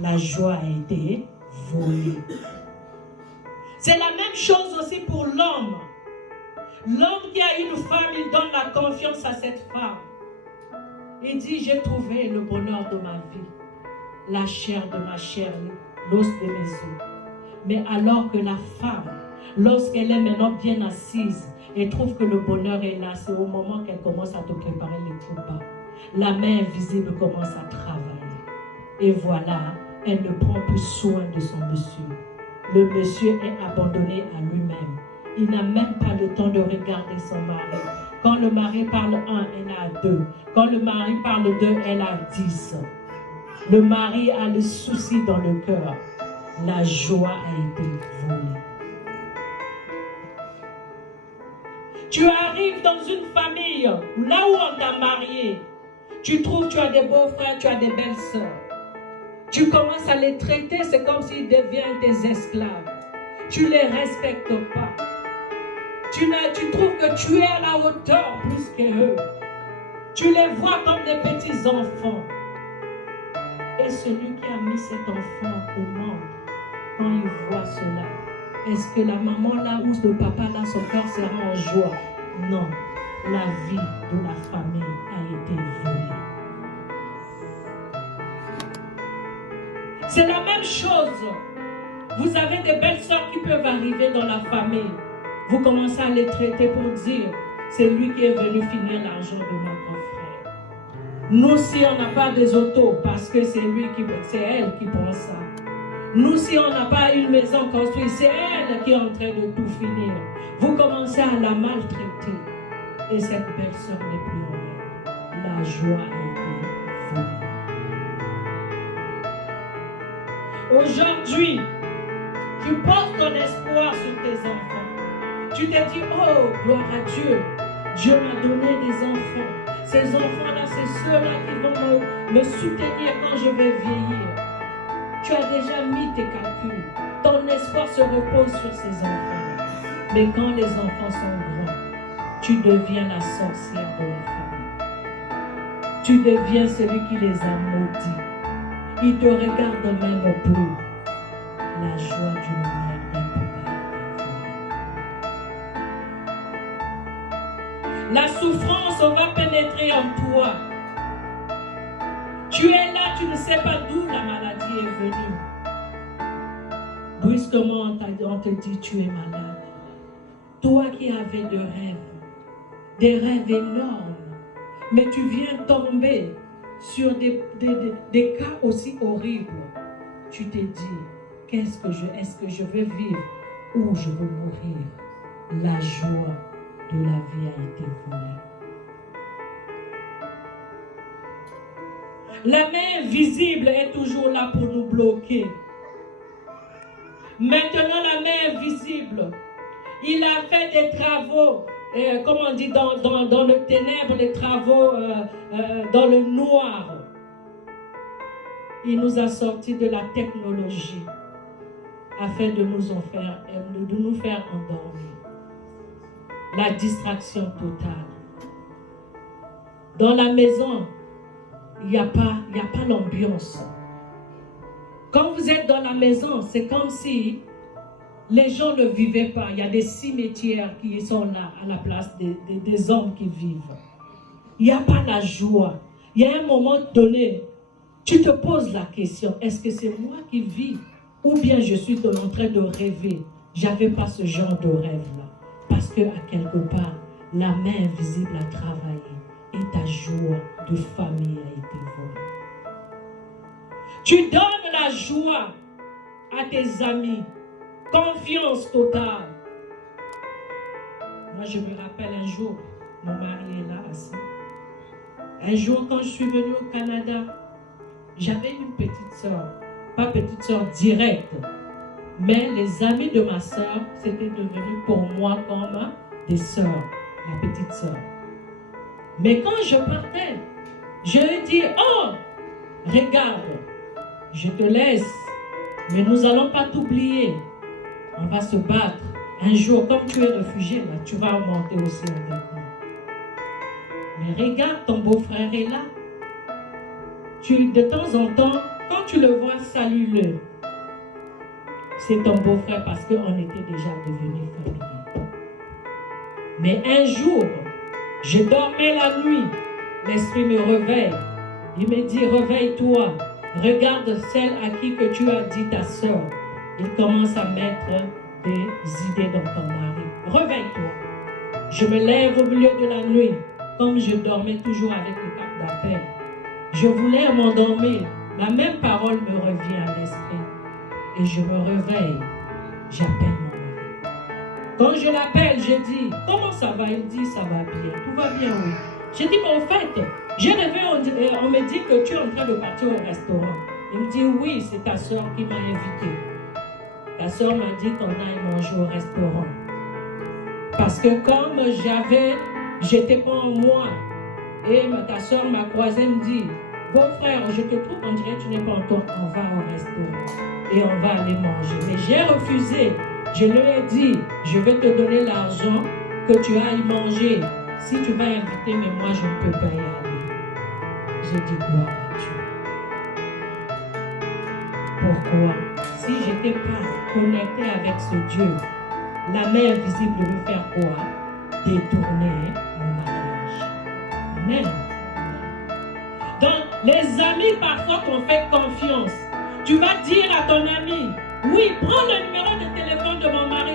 la joie a été volée. C'est la même chose aussi pour l'homme. L'homme qui a une femme, il donne la confiance à cette femme. Il dit, j'ai trouvé le bonheur de ma vie, la chair de ma chair, l'os de mes os. Mais alors que la femme, lorsqu'elle est maintenant bien assise et trouve que le bonheur est là, c'est au moment qu'elle commence à te préparer les repas. La main invisible commence à travailler. Et voilà, elle ne prend plus soin de son monsieur. Le monsieur est abandonné à lui-même. Il n'a même pas le temps de regarder son mari. Quand le mari parle 1, elle a 2. Quand le mari parle 2, elle a 10. Le mari a le souci dans le cœur. La joie a été volée. Tu arrives dans une famille, là où on t'a marié. Tu trouves, tu as des beaux-frères, tu as des belles-sœurs. Tu commences à les traiter, c'est comme s'ils deviennent tes esclaves. Tu ne les respectes pas. Tu trouves que tu es à la hauteur plus qu'eux. Tu les vois comme des petits-enfants. Et celui qui a mis cet enfant au monde, quand il voit cela, est-ce que la maman là ou le papa là, son cœur sera en joie? Non. La vie de la famille a été volée. C'est la même chose. Vous avez des belles sœurs qui peuvent arriver dans la famille. Vous commencez à les traiter pour dire, c'est lui qui est venu finir l'argent de notre frère. Nous, si on n'a pas des autos, parce que c'est elle qui prend ça. Nous, si on n'a pas une maison construite, c'est elle qui est en train de tout finir. Vous commencez à la maltraiter. Et cette belle sœur n'est plus en elle. La joie a été volée. Aujourd'hui, tu poses ton espoir sur tes enfants. Tu te dis, oh, gloire à Dieu. Dieu m'a donné des enfants. Ces enfants-là, c'est ceux-là qui vont me soutenir quand je vais vieillir. Tu as déjà mis tes calculs. Ton espoir se repose sur ces enfants. Mais quand les enfants sont grands, tu deviens la sorcière de la famille. Tu deviens celui qui les a maudits. Ils te regardent même plus. La joie d'une mère ne peut pas. La souffrance va pénétrer en toi. Tu es là, tu ne sais pas d'où la maladie est venue. Brusquement, on te dit tu es malade. Toi qui avais des rêves énormes, mais tu viens tomber sur des cas aussi horribles. Tu te dis, est-ce que je vais vivre ou je vais mourir? La joie de la vie a été volée. La main invisible est toujours là pour nous bloquer. Maintenant, la main invisible, il a fait des travaux, comme on dit, dans le ténèbre, des travaux dans le noir. Il nous a sortis de la technologie afin de nous faire endormir. La distraction totale. Dans la maison, il n'y a pas l'ambiance. Quand vous êtes dans la maison, c'est comme si les gens ne vivaient pas. Il y a des cimetières qui sont là à la place des hommes qui vivent. Il n'y a pas la joie. Il y a un moment donné, tu te poses la question, est-ce que c'est moi qui vis ou bien je suis en train de rêver? Je n'avais pas ce genre de rêve-là. Parce qu'à quelque part, la main invisible a travaillé et ta joie de famille a été volée. Tu donnes la joie à tes amis. Confiance totale. Moi, je me rappelle un jour, mon mari est là assis. Un jour, quand je suis venue au Canada, j'avais une petite soeur. Pas petite soeur directe, mais les amis de ma soeur, c'était devenu pour moi comme des sœurs, la petite soeur. Mais quand je partais, je lui dis, oh, regarde, je te laisse, mais nous n'allons pas t'oublier. On va se battre. Un jour, comme tu es réfugié, là, tu vas monter aussi avec nous. Mais regarde, ton beau-frère est là. De temps en temps, Quand tu le vois, salue-le. C'est ton beau-frère parce qu'on était déjà devenus familiers. Mais un jour, je dormais la nuit. L'esprit me réveille. Il me dit, réveille-toi. Regarde celle à qui que tu as dit ta soeur. Il commence à mettre des idées dans ton mari. Réveille-toi. Je me lève au milieu de la nuit. Comme je dormais toujours avec le cap d'appel. Je voulais m'endormir. La même parole me revient à l'esprit. Et je me réveille. J'appelle mon mari. Quand je l'appelle, je dis, comment ça va? Il dit, ça va bien. Tout va bien, oui. Je dis, mais en fait, j'ai rêvé, on me dit que tu es en train de partir au restaurant. Il me dit, oui, c'est ta soeur qui m'a invité. Ta soeur m'a dit qu'on aille manger au restaurant. Parce que comme j'étais pas en moi, et ta soeur m'a croisé, me dit, bon frère, je te trouve, on dirait que tu n'es pas encore, on va au restaurant et on va aller manger. Mais j'ai refusé. Je lui ai dit, je vais te donner l'argent que tu ailles manger. Si tu vas inviter, mais moi je ne peux pas y aller. J'ai dit gloire à Dieu. Pourquoi? Si je n'étais pas connecté avec ce Dieu, la main invisible veut faire quoi? Détourner mon mariage. Amen. Donc, les amis, parfois qu'on fait confiance, tu vas dire à ton ami, oui, prends le numéro de téléphone de mon mari.